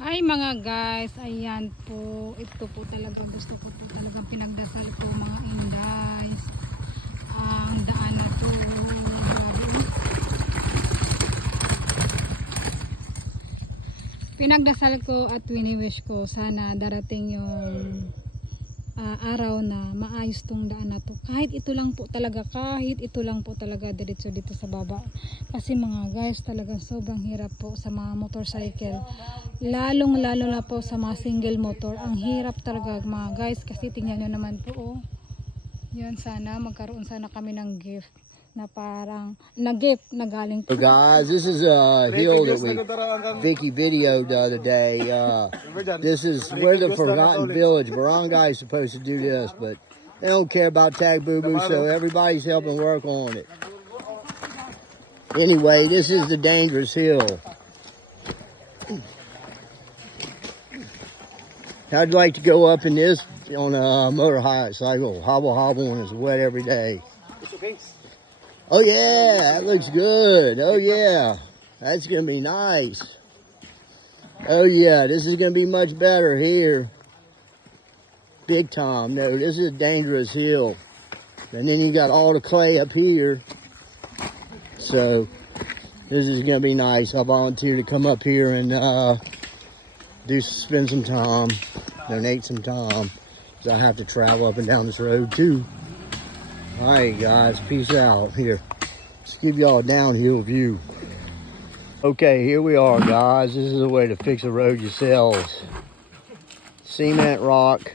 Hi mga guys, ayan po, ito po talaga gusto ko po talagang pinagdasal ko mga indays. Ang daan na to, grabe. Pinagdasal ko at wini-wish ko sana darating yung araw na maayos tong daan na to. Kahit ito lang po talaga diretso dito sa baba. Kasi mga guys, talagang sobrang hirap po sa mga motorcycle. Lalo na po sa mga single motor. Ang hirap talaga mga guys, kasi tingnan nyo naman po oh. Yan, sana magkaroon sana kami ng gift na parang gift na galing So guys, this is a hill that Vicky videoed the other day. This is where the Forgotten Village barangay is supposed to do this, but they don't care about Tag Boo Boo, so everybody's helping work on it. Anyway, this is the dangerous hill. I'd like to go up in this on a motorcycle, hobble when it's wet every day. Oh yeah, that looks good. Oh yeah, that's gonna be nice. Oh yeah, this is gonna be much better here. Big time. No, this is a dangerous hill. And then you got all the clay up here. So this is gonna be nice. I volunteer to come up here and spend some time, donate some time. So I have to travel up and down this road too. All right, guys, peace out. Here, let's give y'all a downhill view. Okay, here we are, guys. This is a way to fix a road yourselves. Cement rock.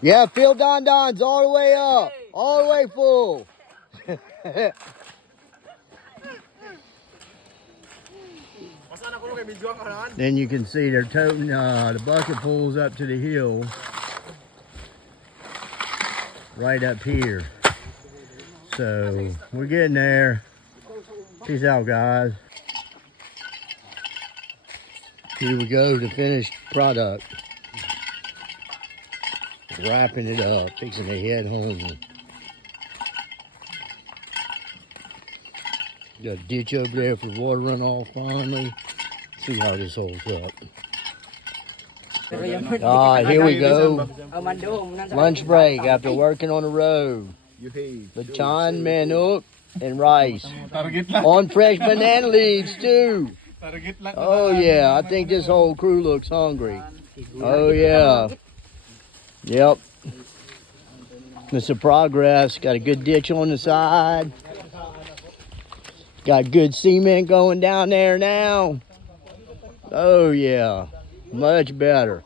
Yeah, fill Don Don's all the way up, all the way full. Then you can see they're toting the bucket pulls up to the hill right up here. So we're getting there. Peace out, guys. Here we go, the finished product. Wrapping it up, fixing to head home. Got a ditch over there for water runoff finally. See how this holds up. Here we go. Lunch break after working on the road. Lechon, manok, and rice. On fresh banana leaves too. Oh yeah, I think this whole crew looks hungry. Oh yeah. Yep. It's a progress. Got a good ditch on the side. Got good cement going down there now. Oh yeah, much better.